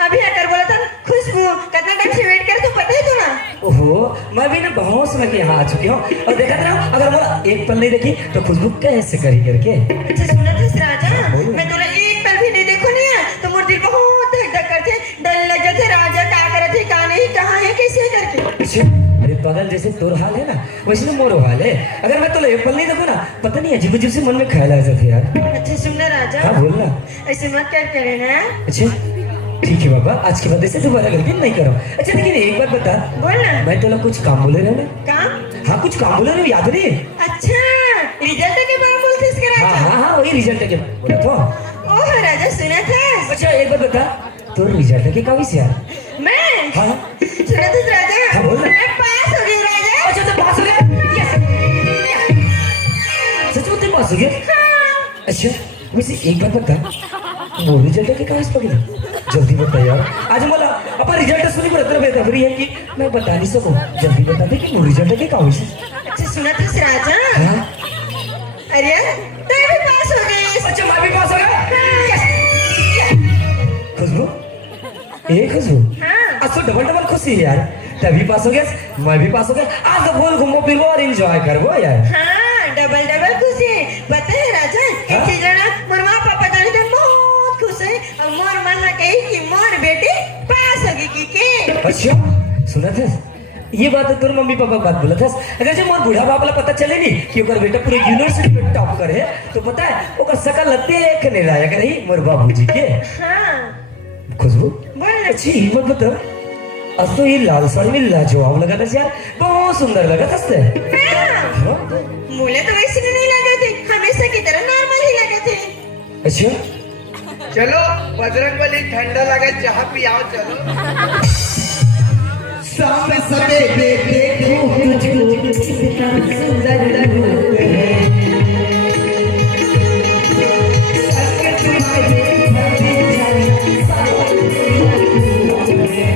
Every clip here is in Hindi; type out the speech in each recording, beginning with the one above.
अभी आकर बोला था खुशबू कितना टाइम से वेट कर तू पता है तुम्हें? ओहो, मैं भी ना बहुत समय के यहाँ आ चुकी हूँ और देखा था ना, अगर मोला एक पल नहीं देखी तो खुशबू कैसे करी करके। अच्छा सुना था राजा, मैं तोला एक पल भी नहीं देखो नहीं है तो मोर दिल बहुत धक-धक करते, डर लग जाते राजा क्या करत है क्या नहीं, कहाँ है कैसे करके। अच्छा, अरे पागल जैसे तोर हाल है ना वैसे ना मोर हाल है। अगर मैं तो एक पल नहीं देखूं ना पता नहीं अजीब अजीब से मन में ख्याल आ जाते यार। अच्छा सुनना राजा, हाँ बोलना। ऐसे मत क्या करे ना। अच्छा ठीक है बाबा, आज के बाद ऐसे दोबारा गलती नहीं करो। अच्छा लेकिन एक बात बता, बोलना। मैं तो कुछ काम बोले रहे ना। काम? हाँ कुछ काम बोले रहे, याद नहीं? अच्छा रिजल्ट के बारे में बोलते इसके हाँ राजा? हाँ हाँ वही रिजल्ट के बोला तो। ओह राजा सुना था। अच्छा एक बात बता, तो रिजल्ट के काबिज यार? मैं हाँ सुना था राजा, हाँ बोल। मैं पास हो गई राजा। अच्छा तो पास हो गया? यस, सच में तुम पास हो गए? अच्छा वैसे एक बात बता, वो रिजल्ट के काबिज पकड़े? जल्दी बता यार, आज मला अपन रिजल्ट सुनी पर इतना बेतबरी है कि मैं बता नहीं सकूं। जल्दी बता दे कि वो रिजल्ट के काबिज है। अच्छा सुना था राजा, हाँ अरे तू भी पास हो गई। अच्छा मैं भी पास हो गया। खुशबू, ए खुशबू, हाँ। आज तो डबल डबल खुशी है यार। तभी पास हो गया, मैं भी पास हो गया। आज तो बोल घूमो फिरो और एंजॉय करबो यार। हाँ डबल डबल खुशी है। पता है राजा एक चीज है ना, मोर माँ पापा जाने तो बहुत खुश है और मोर मन में कही कि मोर बेटी पास होगी की के। अच्छा सुना था, ये बात है तोर मम्मी पापा बात बोला था। अगर जब मोर बूढ़ा बाप ला पता चले नहीं कि ओकर बेटा पूरे यूनिवर्सिटी में टॉप करे तो पता है ओकर शकल देख नहीं लायक रही मोर बाबूजी के। हाँ खुशबू बोल। अच्छी हिम्मत बताओ, अब तो ये लाल साड़ी में लाजवाब लगा था यार, बहुत सुंदर लगा था उससे। मुझे तो वैसे नहीं लगा थे, हमेशा की तरह नॉर्मल ही लगे थे। अच्छा चलो बजरंगबली ठंडा लगा चाह पियाओ चलो। सामने सवेरे देखूं तुझको कितना सुंदर लगूं है। सच तुम्हारे घर में जाना सारा लगूं है।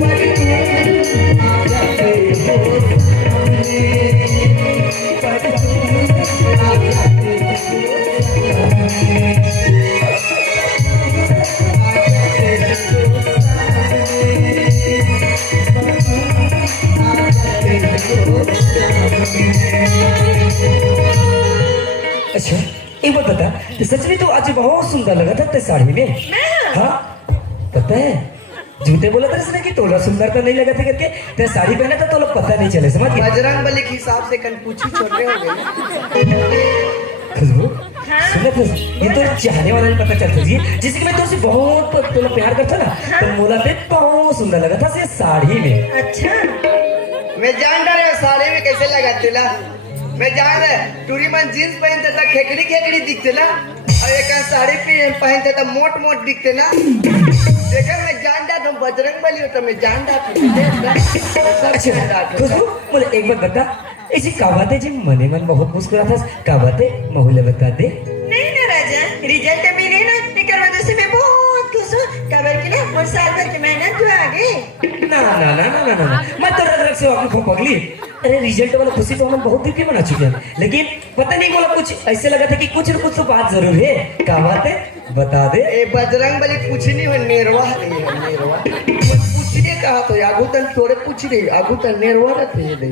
वो कितने प्यारे हैं, वो कितना अच्छा एक बात बता, तो सच में तो आज बहुत सुंदर लगा था ते साड़ी में। हाँ पता है, झूठे बोला था इसने कि तोला सुंदर तो नहीं लगा था करके, ते साड़ी पहना था तो लोग पता नहीं चले, समझ गए? बजरंगबली के हिसाब से कनपूछी छोटे हो गए। खुशबू सुना था, ये तो चाहने वाला नहीं पता चलता जी, जिससे कि मैं तुमसे बहुत तोला प्यार करता ना तो मोला पे बहुत सुंदर लगा था ये साड़ी में। अच्छा मैं जान रहा है साड़ी में कैसे लगा तुला, मैं जान रहा टूरी मन जींस पहनते था खेकड़ी खेकड़ी दिखते ना, और एक साड़ी पहनते था मोट मोट दिखते ना। देखा मैं जान रहा तुम बजरंगबली हो तो मैं जान रहा अच्छा खुशबू मुझे एक बात बता, ऐसी का बात है जी मने मन बहुत मुस्कुरा था, का बात है महुले बता दे। नहीं ना राजा, रिजल्ट मिले ना निकल वजह से मैं बहुत खुश हूँ। खबर की ना और साल भर की मेहनत जो आगे। ना ना ना ना ना ना मैं तो रग रग से आंखों पगली। अरे रिजल्ट वाला खुशी तो हम बहुत दिन की मना चुके हैं, लेकिन पता नहीं बोला कुछ ऐसे लगा था कि कुछ न कुछ तो बात जरूर है। क्या बात है बता दे। ए बजरंगबली पूछनी हो नेरवा नहीं है नेरवा, पूछने कहा तो आगू तन थोड़े पूछ रही आगू तन नेरवा रहते हैं दे।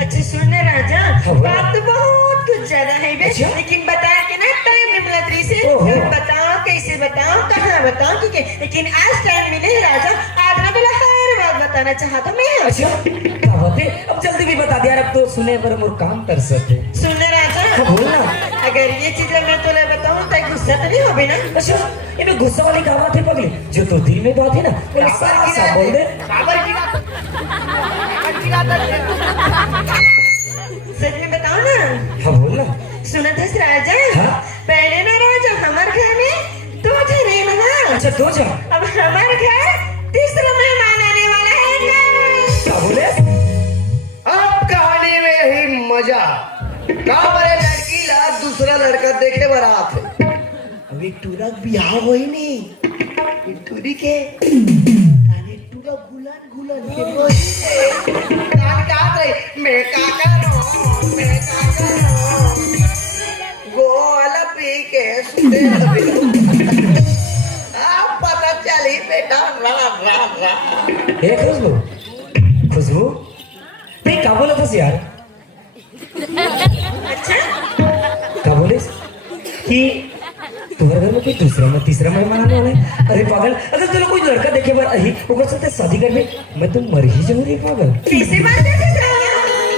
अच्छा सुनने राजा, हाँ, बात तो बहुत कुछ ज्यादा है बे, अच्छा? लेकिन बता के ना टाइम नहीं मिला त्री से। ओहो। बताओ कैसे बताओ कहाँ बताओ ठीक है, लेकिन आज टाइम मिले राजा, आज ना बोला हर बात बताना चाहता मैं। अच्छा क्या बात है, अब जल्दी भी बता दिया, अब तो सुने पर मोर काम कर सकते। सुनने राजा, हाँ, बोलना। अगर ये चीज मैं तुले बताऊं तो गुस्सा तो नहीं होगी ना? अच्छा इन्हें गुस्सा वाली क्या बात है पगली, जो तो दिल में बात है ना वो साफ साफ बोल दे। सच में बताओ ना। हाँ बोलना। सुना था राजा, हाँ? पहले ना राजा हमारे घर में दो थे मेहमान, अच्छा दो जा, अब हमारे घर तीसरा मेहमान आने वाला है। क्या बोले? अब कहानी में यही मजा, कहाँ बड़े लड़की ला दूसरा लड़का देखे बारात है। अब एक टूरा बियाह हुई नहीं, एक टूरी के टूरा गुलन गुलन के बोली कान काट रही मैं काका रो मैं काका रो गोल पी के सुते आप पता चली बेटा रा रा रा ए खुशबू, खुशबू नहीं क्या बोला था यार? अच्छा क्या बोले कि तुम्हारे घर में कोई दूसरा में तीसरा मेहमान आने वाला है? अरे पागल, अगर तुम कोई लड़का देखे बार अही ओकर साथे शादी करबे मैं तो मर ही जाऊं रे पागल। कैसे बात करते राजा?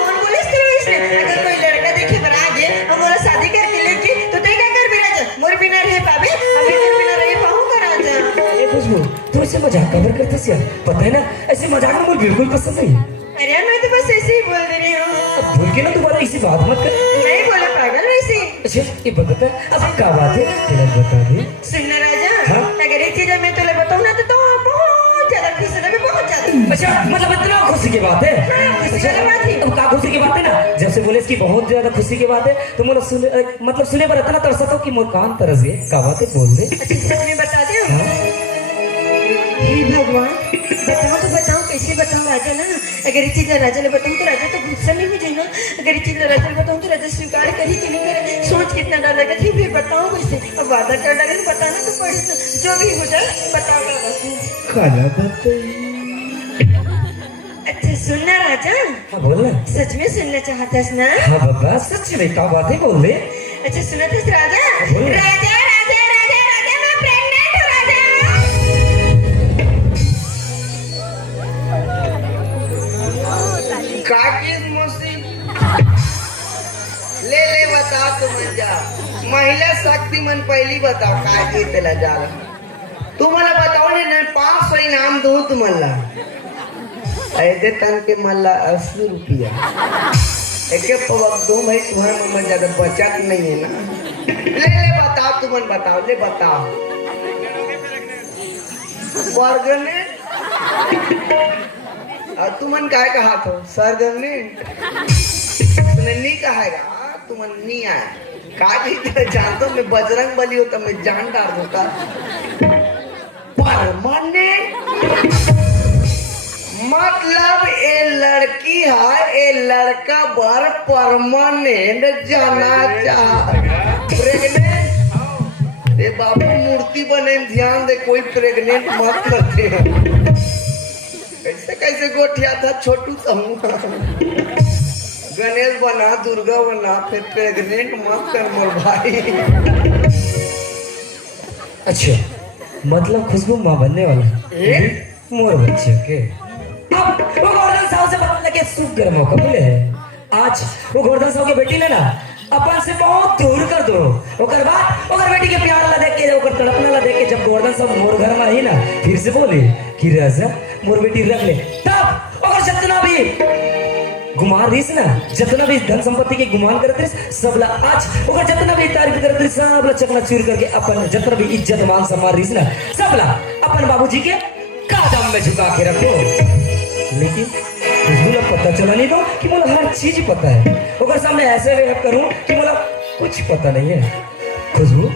कौन बोले इसने? अगर कोई लड़का देखे पर आ गए और मोरा शादी करके लेके तो तय क्या कर भी राजा? मोर बिना रहे पाबे, अभी मोर बिना रहे पाऊंगा राजा। ए खुशबू तू ऐसे मजाक कर करते सी यार, पता है ना ऐसे मजाक ना मुझे बिल्कुल पसंद नहीं है। अरे यार मैं तो बस ऐसे ही बोल दे रही हूँ। अब भूल के ना दोबारा इसी बात मत कर। नहीं बोला पागल वैसे। अच्छा ये बता अब क्या बात है तेरा बता दे। सुनना राजा, हाँ? अगर ये चीज मैं तुझे बताऊँ ना तो बहुत ज्यादा खुश है, बहुत ज्यादा। अच्छा मतलब इतना खुशी की बात है? हाँ, खुशी वाली बात है। अब क्या खुशी की बात है ना, जब से बोले इसकी बहुत ज्यादा खुशी की बात है तो मतलब सुने मतलब सुने पर इतना तरसा था कि मोर कान तरस गए। क्या बात है बोल दे। अच्छा सच में बता दे। हाँ? हे भगवान, बताओ तो बताओ, कैसे बताओ राजा ना? अगर ये चीज राजा ने बताऊँ तो राजा तो गुस्सा नहीं हो जाएगा। अगर ये चीज राजा ने बताऊँ तो राजा स्वीकार करे कि नहीं करे, सोच कितना डर लगा थी। फिर बताओ कैसे? अब वादा कर डाले तो बताना तो पड़े, तो जो भी हो जाए बताओ। खाना बताइए अच्छा सुनना राजा, हाँ बोल ना। सच में सुनना चाहता ना? हाँ बाबा सच में क्या बात है बोल दे। अच्छा सुना था राजा? बोल। राजा राजा राजा राजा मैं प्रेग्नेंट हूँ राजा। काकिस मौसी ले ले बता तुम जा महिला शक्ति मन पहली बताओ काय की तेला जाला तू मला बताओ ने 500 इनाम दो तुम्हाला ऐसे तन के मल्ला 80 रुपया एके पवक दो भाई तुम्हारे मन ज्यादा बचत नहीं है ना ले ले बताओ तुमन बताओ ले बताओ वर्गने और तुमन काय कहा था सरगम ने तुमने नहीं कहेगा तुमन नहीं आया काजी तेरे जानता मैं बजरंग बली होता मैं जान डाल दूंगा परमानेंट मतलब ए लड़की है ए लड़का बार परमानेंट जाना चाह प्रेग्नेंट ए बाबू मूर्ति बने ध्यान दे कोई प्रेग्नेंट मत करते हैं कैसे कैसे गोठिया था छोटू समूह गणेश बना दुर्गा बना फिर प्रेग्नेंट मत कर मोर भाई अच्छा मतलब खुशबू माँ बनने वाला है मोर बच्चे के। अब वो गोवर्धन साहब से बताने के सुगर मौका मिले है आज। वो गोवर्धन साहब की बेटी ने ना अपन से बहुत दूर कर दो ओकर बाद ओकर बेटी के प्यार ला देख के ओकर तड़पना ला देख के जब गोवर्धन साहब मोर घर में आई ना फिर से बोले कि राजा मोर बेटी रख ले तब ओकर जितना भी गुमान रहीस ना जितना भी धन संपत्ति के गुमान करते रहीस सबला आज ओकर जितना भी तारीफ करते रहीस सबला चकना चूर करके अपन जितना भी इज्जत मान सम्मान रहीस ना सबला अपन बाबूजी के कदम में झुका के रखो। लेकिन खुशबू पता चला नहीं दो कि मतलब हर चीज पता है ओकर सामने ऐसे वे करूं कि मतलब कुछ पता नहीं है। खुशबू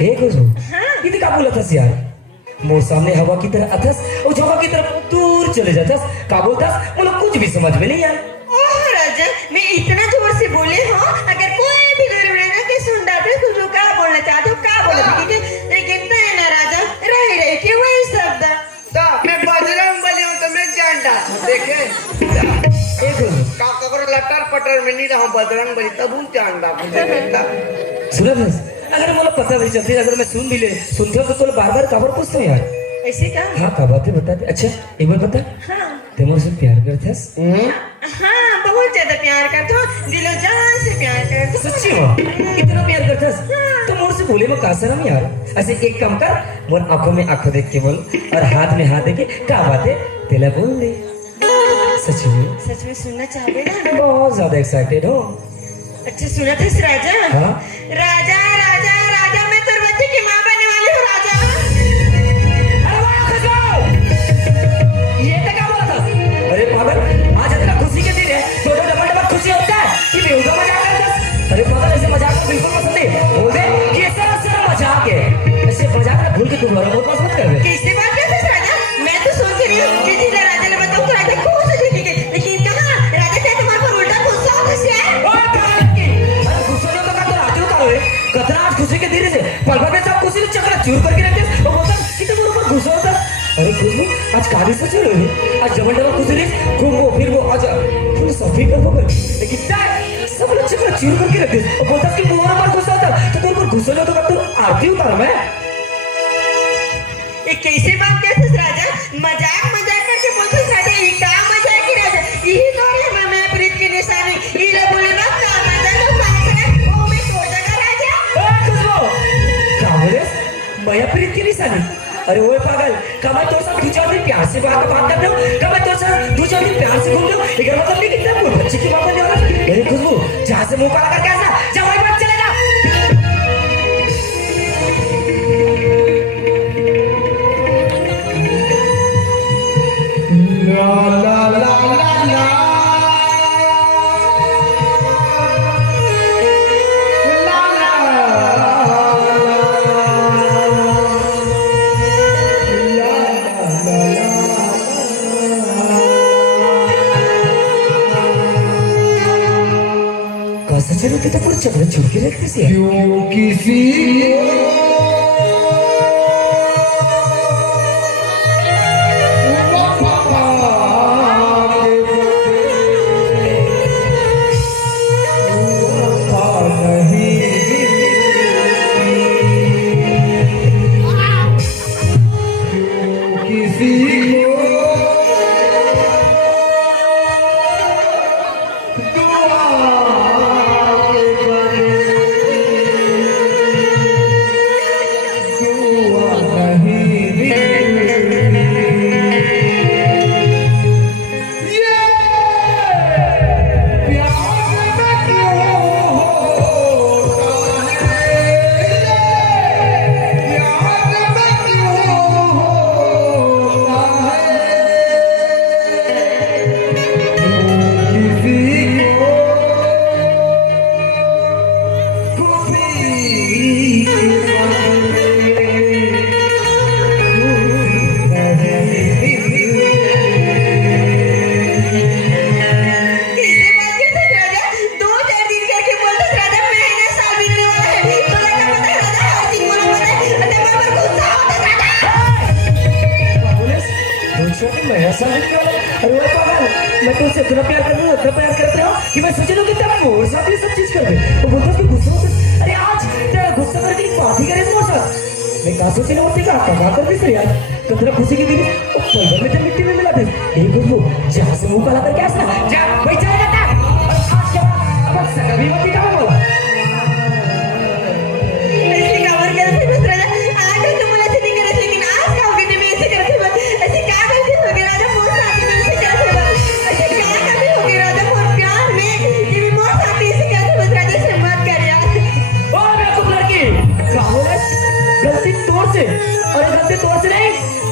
हे खुशबू ये क्या बोला था यार मोर सामने हवा की तरह अथस और हवा की तरफ दूर चले जातस का बोलतस मतलब कुछ भी समझ में नहीं आया। ओह राजा मैं इतना जोर से बोले हूँ अगर कोई भी घर में ना कि सुन रहा था कुछ क्या बोलना चाहते हो क्या बोला ठीक है लेकिन तो है ना राजा रह के वही शब्द तो मैं बजरंग बली हूँ तो मैं जानता देखे एक का ककर लटर पटर में नहीं रहा बजरंग बली तब हूँ जानता सुना था अगर मुझे पता नहीं चलती अगर मैं सुन भी ले सुनते हो तो तुम बार बार खबर पूछते हो यार ऐसे का हाँ क्या बात है बता दे। अच्छा एक बार बता हाँ तुम मुझसे प्यार करते हैं? हाँ बहुत ज्यादा प्यार करते हो दिलो जान से प्यार करते हो। सच्ची हो इतना प्यार करते हैं तो मुझसे बोले में का शर्म यार ऐसे एक काम कर मोर आंखों में आंखों देख के बोल और हाथ में हाथ देके क्या बात है तेला बोल दे। सच में सुनना चाहोगे ना? बहुत ज्यादा एक्साइटेड हो। अच्छा सुना था इस राजा हाँ? राजा राजा राजा मैं तेरे बच्चे की माँ बनने वाली हूँ राजा। अरे वाह खुशबू ये तो क्या बोला था? अरे पागल आज इतना खुशी के दिन है तो डबल डबल खुशी होता है कि बेहुदा मजाक करता है। अरे पागल ऐसे मजाक को बिल्कुल पसंद नहीं बोल दे कि ये सर मजाक है ऐसे मजाक ना भूल के दोबारा बहुत पसंद कर दे। कैसे बात करते राजा मैं तो अरे खुशबू आज काली सच रही आज जमन डबल कुछ नहीं घूमो फिर वो आज तुम सफी कर पाओगे लेकिन क्या सब लोग चक्कर चूर करके रख दे और बोलता कि मोहरा पर गुस्सा था तो तुम पर गुस्सा लो तो तुम आरती उतार मैं ये कैसे बात करते राजा मजाक मजाक करके बोलते राजा ये क्या मजाक है राजा यही तो है मैं प्रीत की निशानी ये लोग बोले ना क्या मजाक है पागल ओ मैं सो जागा राजा ए खुशबू क्या बोले मैं प्रीत की निशानी अरे ओए पागल कब मैं तो सब दो चार दिन प्यार से बात कर रहा हूँ कब मैं तो सब दो चार दिन प्यार से घूम रहा हूँ लेकिन मतलब नहीं कितना वो बच्चे की बात नहीं हो रहा अरे खुशबू जहाँ से मुंह काला करके ऐसा जब वही बात चलेगा ला ला ला ला कैसे चलो तो पूरा चक्कर छुड़ के रखते से क्यों किसी मैं तो उससे इतना प्यार करता हूँ कि मैं सोच रहा हूँ कि तेरा मोर साथ ये सब चीज कर दे वो बोलता है कि गुस्सा होता अरे आज तेरा गुस्सा करके एक पार्टी करे मोर साथ मैं कहा सोच रहा हूँ तेरा क्या कर दी यार तो तेरा खुशी की दिन वो पलवर में तो मिट्टी में मिला दे एक वो जहाँ से मुंह काला करके ऐसा जा भाई चले जाता और आज क्या अब सगा भी मत दिखा बोला ऐसे कवर करते बस राजा आज तो मुझे ऐसे नहीं करे लेकिन आज का होगे मैं ऐसे करते बस ऐसे क्या गलती हो गई राजा मोर साथ में ऐसे करते बस ऐसे क्या गलती हो गई राजा मोर प्यार में ये भी मोर साथ में ऐसे करते बस राजा से मत कर यार ओ बेवकूफ लड़की क्या हो रहा है गलती तोड़ से अरे गलती तोड़ से नहीं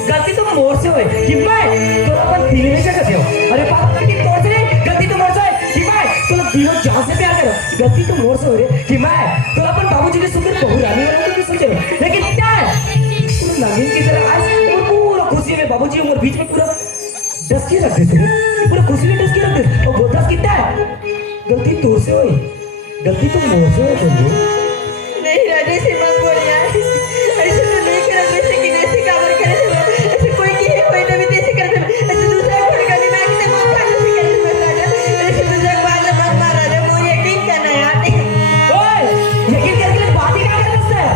गलती तो मोर से हुई कि मैं तो अपन दिल में क्या करते हो अरे बात करके तोड़ से नहीं गलती तो मोर से है कि मैं तो दिलों जान से प्यार करो गलती तो मोर से हो रही कि मैं तो अपन बाबूजी के सुंदर बहू रानी वालों को सोचे लेकिन क्या है तुम नागिन की तरह आज और पूरा खुशी में बाबूजी और बीच में पूरा डस के रख देते पूरा खुशी में डस के रख देते और बोलता कितना है गलती तोड़ से हुई गलती तो मोर से है तुम नहीं राजा से मत बोल यार ऐसे तो नहीं कर ऐसे कि ऐसे कवर करे ऐसे कोई की है कोई तभी ऐसे करते ऐसे दूसरा कोई गली में आके मत खाने से करते मत राजा ऐसे दूसरा बात मत मार राजा मुझे यकीन करना यार ओए यकीन करके बात ही क्या कर सकता है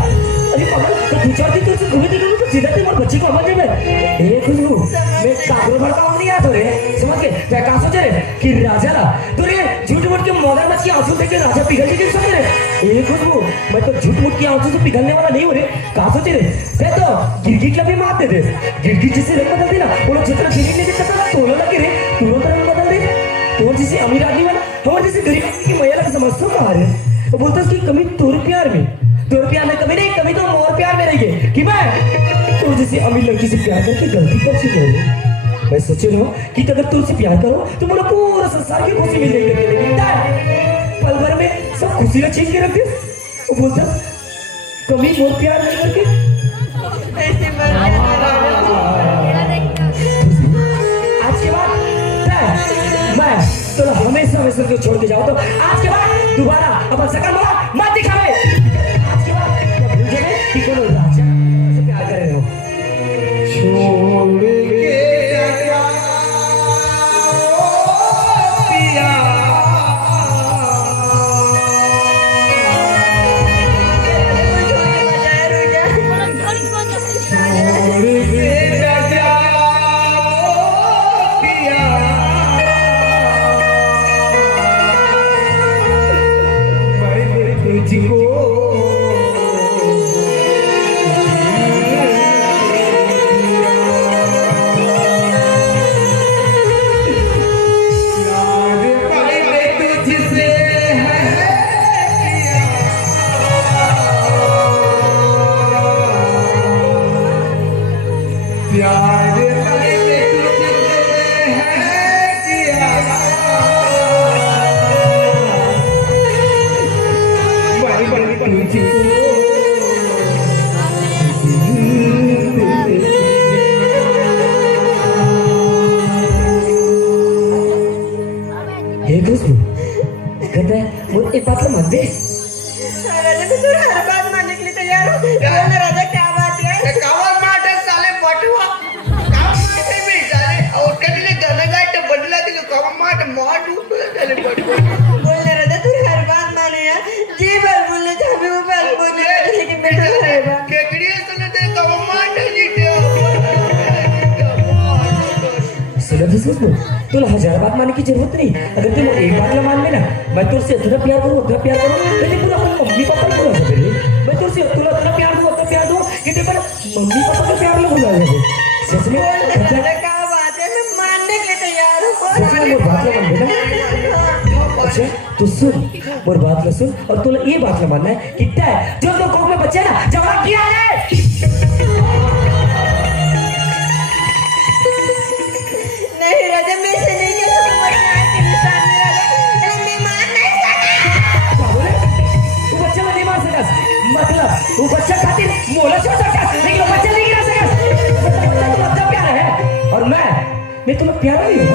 अरे पागल तो दो चार दिन तो घूमे दिखो तो सीधा तुम्हारे बच्ची को अमल में ए खुशबू मैं कागरो भड़का नहीं आता रे समझ के क्या कहा सोचे रे कि राजा ला तो रे झूठ मूठ के मगरमच्छ की आंसू देख के राजा पिघल के सोचे रे ए खुशबू मैं तो झूठ मूठ की आंसू से पिघलने वाला नहीं हो रे कहा सोचे रे मैं तो गिरगिट भी मार दे गिरगिट जिससे रंग बदल देना वो लोग जितना गिरगिट लेके चलता तोलो लगे रे तुरंत रंग बदल दे तो जिसे अमीर आदमी वाला हमारे जैसे गरीब आदमी की मैया लग समझते कहा रे वो बोलता है कि कमी तोर प्यार में कमी नहीं कमी तो मोर प्यार में रहेगी कि मैं तो जैसे अमीर लड़की से प्यार करके गलती कर सी हो मैं सोच रहा हूँ कि अगर तुमसे प्यार करो तो मेरा पूरा संसार की खुशी मिल जाएगी लेकिन पल भर में सब खुशी का छीन के रख दे वो बोलता कमी मोर प्यार नहीं करके ऐसे मत आज के बाद मैं तो हमेशा हमेशा को छोड़ के जाओ तो आज के बाद दोबारा अपन सकल बोला मत दिखावे आज के बाद जब भूल जाए कि कोनो राजा से प्यार कर रहे हो छोड़ मान दे। राजा मैं तो हर बात मानने के लिए तैयार हूँ। बोल ना राजा क्या बात है? कावर माटे साले बटवा काम माटे में साले और कटले गाना गाते बदला के कावर माटे मार डूब साले बटवा बोल ना राजा तू हर बात माने यार। जी बात बोलने जा भी वो बात बोलने लेकिन मैं तो रहेगा। केकड़ी सुने तेरे कावर माटे जीते सुनो तो सुनो, तुला हजार बात मानने की जरूरत नहीं। अगर तुम एक बात ना मान में ना, मैं तुझसे इतना प्यार करूँ कि ते पूरा अपने मम्मी पापा को बुला सके। मैं तुझसे इतना प्यार दूँ कि ते पर मम्मी पापा को प्यार ना बुला सके। सच में राजा क्या बात है? मैं मानने के लिए तैयार हूँ। सच में मोर बात ना मान ना। अच्छा तू सुन, मोर बात ना सुन और तुला ये बात ना मानना है कि तय जो तो कोक में बच्चे ना जवाब किया है। नहीं राजा मैं से नहीं कर सकता। मैं इंसान नहीं राजा। मैं मान नहीं सकता। क्या बोले? तू बच्चा नहीं मार सकस, मतलब तू बच्चा खातिर मोला छोड़ सकस, लेकिन वो बच्चा नहीं गिरा सकस। बच्चा तो बच्चा प्यारा है और मैं तुम्हें प्यारा नहीं हूँ।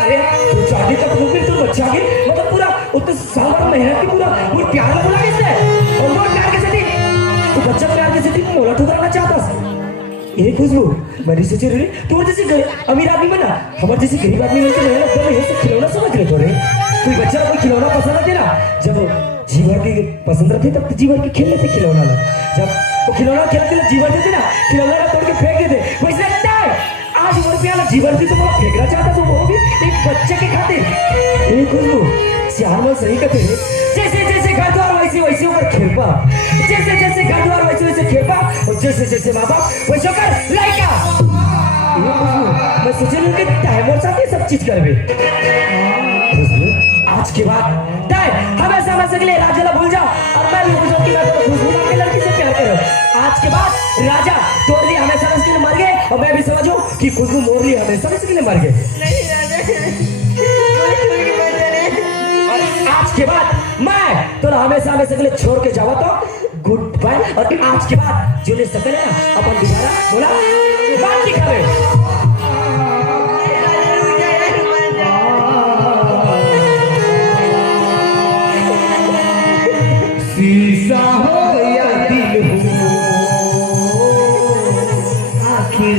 अरे तू चाहती तक फिर तू बच्चा के मतलब पूरा उतने साल भर मेहनत की पूरा वो प्यार ना बोला किसने और वो प्यार कैसे थी? तू बच्चा प्यार कैसे थी? मोला ठुकराना चाहता ये खुशबू मेरी सोच रही तू जैसे अमीर आदमी बना हमारे जैसे गरीब आदमी बन के मेरे लगता है ये सब खिलौना समझ रहे तोरे। कोई बच्चा कोई खिलौना पसंद आते ना, जब जीवर की पसंद रहती तब जीवर की खेल लेते खिलौना ना, जब वो खिलौना खेलते जीवर देते ना खिलौना का तोड़ के फेंक देते। वैसे लगता है आज वो रुपया जीवन भी तो वो फेंकना चाहता तो वो भी एक बच्चे के खातिर। ये खुशबू चार में सही कहते जैसे जैसे घर द्वार वैसे वैसे ऊपर खेलपा, जैसे जैसे घर द्वार वैसे वैसे खेलपा और जैसे जैसे माँ बाप वैसे होकर लाइका। मैं सोच रही हूँ कि टाइम और साथ सब चीज करवे। आज के बाद तय हमेशा हमेशा के लिए राजा ला भूल जाओ और मैं भी भूल जाऊँ कि मैं तो खुशबू नाम की लड़की से प्यार करूँ। आज के बाद राजा तोड़ लिए हमेशा के लिए मर गए और मैं भी समझूं कि खुशबू मोर लिए हमेशा के लिए मर गए। नहीं राजा आज के बाद मैं तो हमेशा हमेशा के लिए छोड़ के जावा तो गुड बाय। और आज के बाद जो ले सकते हैं ना अपन दोबारा बोला बात दिखावे। शीशा हो या दिल हो आखिर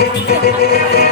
Thank you.